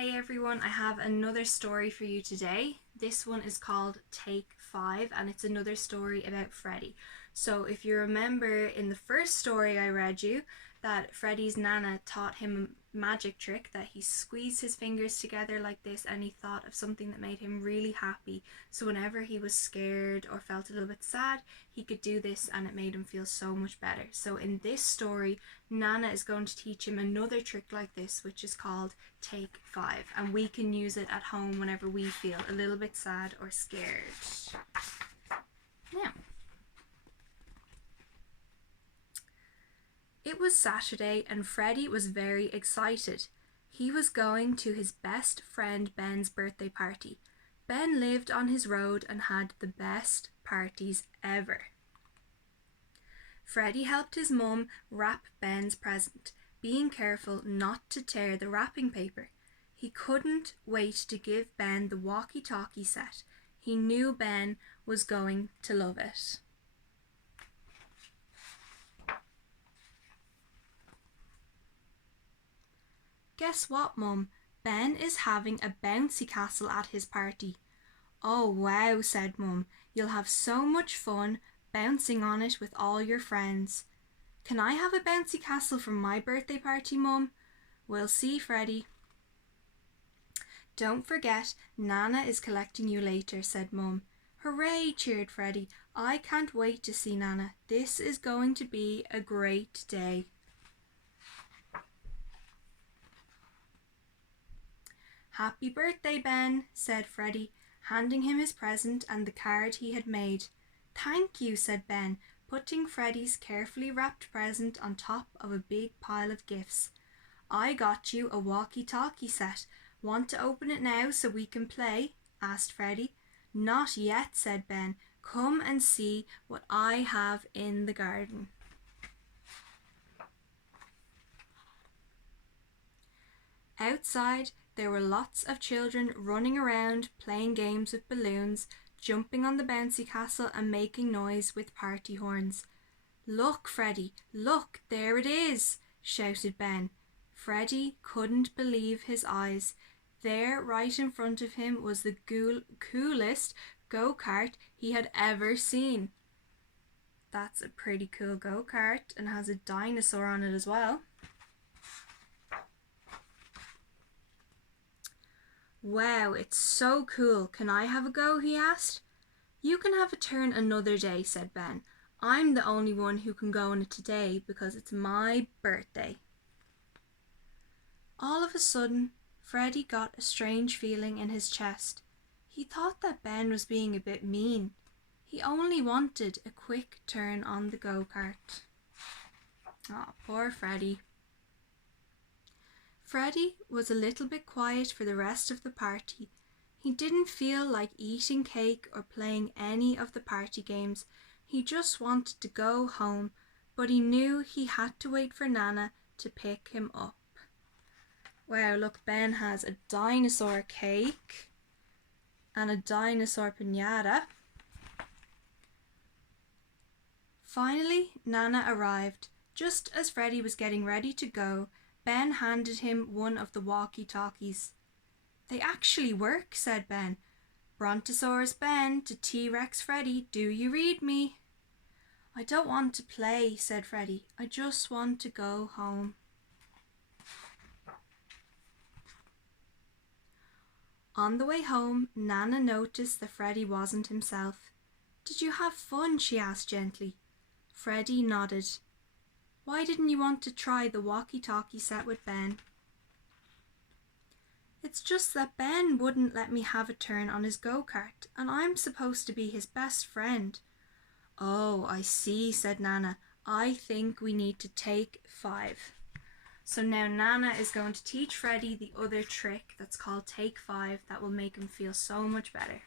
Hey everyone, I have another story for you today. This one is called Take 5 and it's another story about Freddy. So, if you remember in the first story I read you, that Freddy's Nana taught him a magic trick that he squeezed his fingers together like this and he thought of something that made him really happy. So, whenever he was scared or felt a little bit sad, he could do this and it made him feel so much better. So, in this story, Nana is going to teach him another trick like this, which is called Take 5, and we can use it at home whenever we feel a little bit sad or scared. Now, it was Saturday and Freddy was very excited. He was going to his best friend Ben's birthday party. Ben lived on his road and had the best parties ever. Freddy helped his mum wrap Ben's present, being careful not to tear the wrapping paper. He couldn't wait to give Ben the walkie-talkie set. He knew Ben was going to love it. Guess what, Mum? Ben is having a bouncy castle at his party. Oh wow, said Mum. You'll have so much fun bouncing on it with all your friends. Can I have a bouncy castle for my birthday party, Mum? We'll see, Freddy. Don't forget, Nana is collecting you later, said Mum. Hooray, cheered Freddy. I can't wait to see Nana. This is going to be a great day. Happy birthday, Ben, said Freddy, handing him his present and the card he had made. Thank you, said Ben, putting Freddy's carefully wrapped present on top of a big pile of gifts. I got you a walkie-talkie set. Want to open it now so we can play? Asked Freddy. Not yet, said Ben. Come and see what I have in the garden. Outside, there were lots of children running around, playing games with balloons, jumping on the bouncy castle and making noise with party horns. Look, Freddy, look, there it is, shouted Ben. Freddy couldn't believe his eyes. There, right in front of him, was the coolest go-kart he had ever seen. That's a pretty cool go-kart and has a dinosaur on it as well. Wow, it's so cool. Can I have a go? He asked. You can have a turn another day, said Ben. I'm the only one who can go on it today because it's my birthday. All of a sudden, Freddy got a strange feeling in his chest. He thought that Ben was being a bit mean. He only wanted a quick turn on the go-kart. Oh, poor Freddy. Freddy was a little bit quiet for the rest of the party. He didn't feel like eating cake or playing any of the party games. He just wanted to go home, but he knew he had to wait for Nana to pick him up. Wow, look, Ben has a dinosaur cake and a dinosaur piñata. Finally, Nana arrived. Just as Freddy was getting ready to go, Ben handed him one of the walkie-talkies. They actually work, said Ben. Brontosaurus Ben to T-Rex Freddy, do you read me? I don't want to play, said Freddy. I just want to go home. On the way home, Nana noticed that Freddy wasn't himself. Did you have fun? She asked gently. Freddy nodded. Why didn't you want to try the walkie-talkie set with Ben? It's just that Ben wouldn't let me have a turn on his go-kart, and I'm supposed to be his best friend. Oh, I see, said Nana. I think we need to take 5. So now Nana is going to teach Freddy the other trick that's called Take 5 that will make him feel so much better.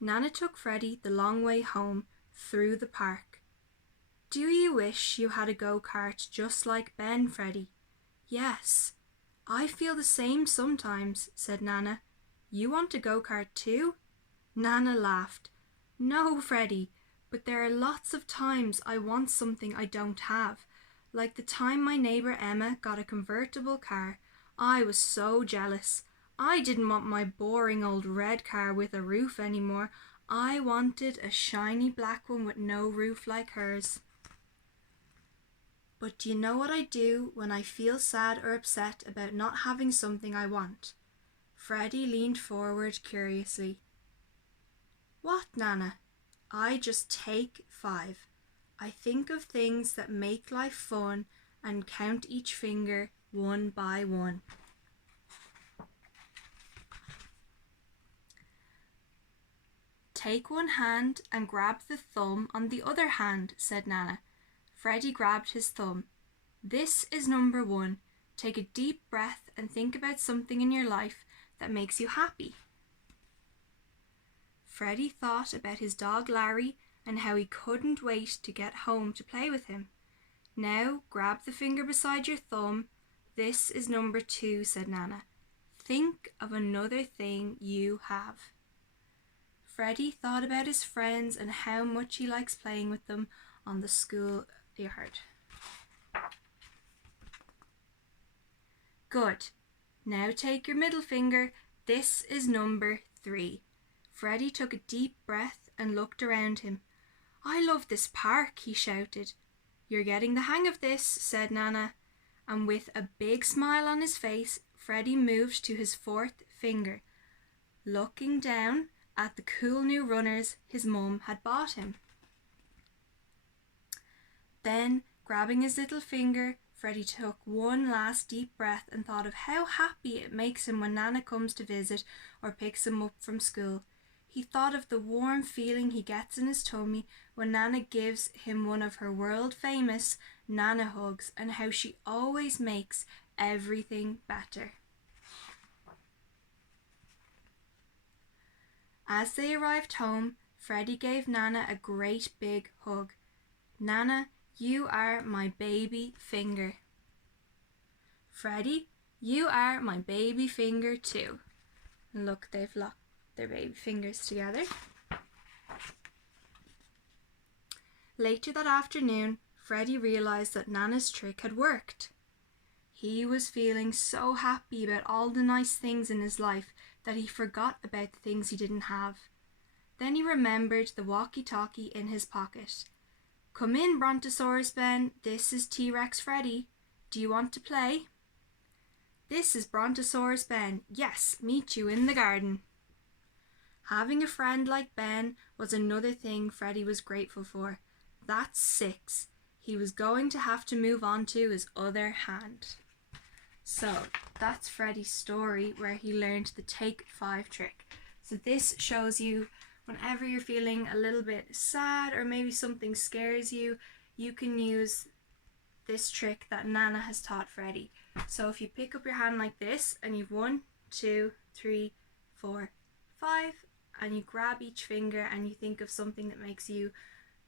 Nana took Freddy the long way home through the park. Do you wish you had a go-kart just like Ben, Freddy? Yes. I feel the same sometimes, said Nana. You want a go-kart too? Nana laughed. No, Freddy, but there are lots of times I want something I don't have, Like the time my neighbour Emma got a convertible car. I was so jealous. I didn't want my boring old red car with a roof anymore. I wanted a shiny black one with no roof like hers. But do you know what I do when I feel sad or upset about not having something I want? Freddie leaned forward curiously. What, Nana? I just take 5. I think of things that make life fun and count each finger one by one. Take one hand and grab the thumb on the other hand, said Nana. Freddie grabbed his thumb. This is number 1. Take a deep breath and think about something in your life that makes you happy. Freddie thought about his dog Larry and how he couldn't wait to get home to play with him. Now grab the finger beside your thumb. This is number 2, said Nana. Think of another thing you have. Freddie thought about his friends and how much he likes playing with them on the school yard. Good. Now take your middle finger. This is number 3. Freddie took a deep breath and looked around him. I love this park, he shouted. You're getting the hang of this, said Nana. And with a big smile on his face, Freddie moved to his 4th finger, looking down at the cool new runners his mum had bought him. Then, grabbing his little finger, Freddie took one last deep breath and thought of how happy it makes him when Nana comes to visit or picks him up from school. He thought of the warm feeling he gets in his tummy when Nana gives him one of her world-famous Nana hugs and how she always makes everything better. As they arrived home, Freddie gave Nana a great big hug. Nana, you are my baby finger. Freddie, you are my baby finger too. And look, they've locked their baby fingers together. Later that afternoon, Freddie realised that Nana's trick had worked. He was feeling so happy about all the nice things in his life that he forgot about the things he didn't have. Then he remembered the walkie-talkie in his pocket. Come in, Brontosaurus Ben. This is T-Rex Freddie. Do you want to play? This is Brontosaurus Ben. Yes, meet you in the garden. Having a friend like Ben was another thing Freddie was grateful for. That's 6. He was going to have to move on to his other hand. So that's Freddie's story where he learned the Take 5 trick. So this shows you whenever you're feeling a little bit sad or maybe something scares you, you can use this trick that Nana has taught Freddie. So if you pick up your hand like this and you've 1, 2, 3, 4, 5 and you grab each finger and you think of something that makes you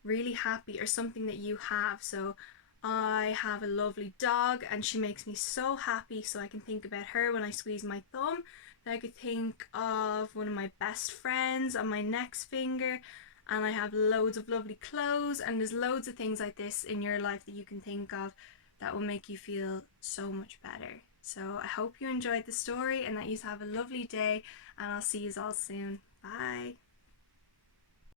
really happy or something that you have. So I have a lovely dog and she makes me so happy, so I can think about her when I squeeze my thumb. Then I could think of one of my best friends on my next finger, and I have loads of lovely clothes, and there's loads of things like this in your life that you can think of that will make you feel so much better. So I hope you enjoyed the story and that you have a lovely day, and I'll see you all soon. Bye.